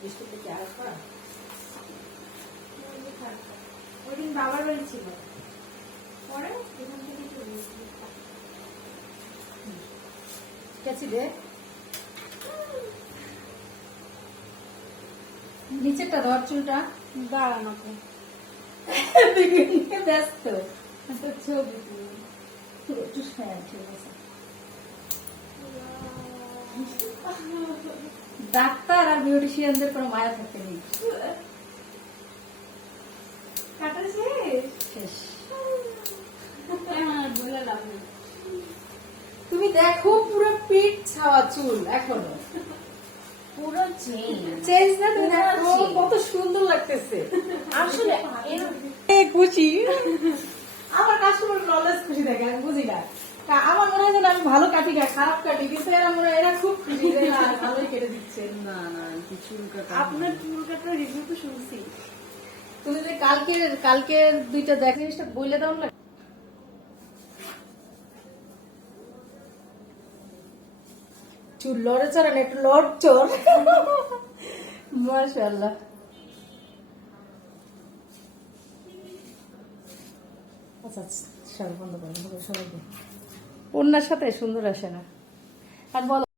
বৃষ্টিতে কি আসবা ওই দিন বাবার বাড়ি ছিল। পরে এখান থেকে চলে ঠিক আছে রে। নিচেরটা ধর চুলটা। দাঁড়ান ব্যস্ত। ছবি। একটু হ্যাঁ ঠিক আছে। ডাক্তার আর বিউটিশিয়ানদের কোনো মায়া থাকতে নেই। লাভ নেই। তুমি দেখো পুরো পিঠ ছাওয়া চুল এখনও। পুরো চেঞ্জ না তুমি দেখো কত সুন্দর লাগতেছে। আসলে খুশি। আমার কাস্টমার অলওয়েজ খুশি থাকে আমি বুঝি না। আমার মনে হয় যেন আমি ভালো কাটি না খারাপ কাটি কিন্তু এরা মনে হয় এরা খুব কেটে দিচ্ছে না না কি চুল কাটা। আপনার চুল কাটার রিভিউ তো শুনছি। তুমি যে কালকের কালকের দুইটা দেখ জিনিসটা বইলে দাও না। চুল লড়ে চড়ে না একটু লড় মাশাআল্লাহ। আচ্ছা আচ্ছা বন্ধ করো। অন্যার সাথে সুন্দর আসে না। আর বলো।